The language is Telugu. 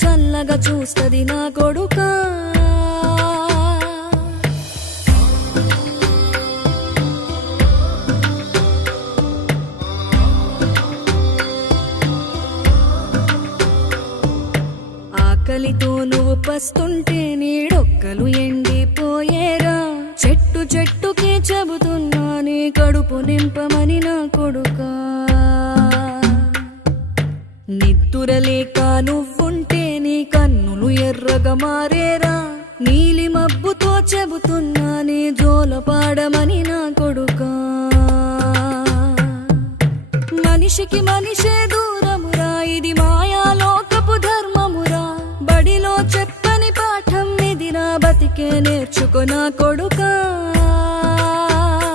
చల్లగా చూస్తది నా కొడుకా. ఆకలితో నువ్వు పస్తుంటే నీడొక్కలు ఎండిపోయేరా. చెట్టు చెట్టుకే చెబుతున్నా నీ కడుపు నింపమని నా కొడుకా. నిద్దురలేక నువ్వుంటే నీ కన్నులు ఎర్రగా మారేరా. నీలి మబ్బుతో చెబుతున్నా నీ జోల పాడమని నా కొడుకా. మనిషికి మనిషే దూరమురా, ఇది మాయాలోకపు ధర్మమురా. బడిలో చెప్పని పాఠం ఇది, నా బతికే నేర్చుకో నా కొడుకా.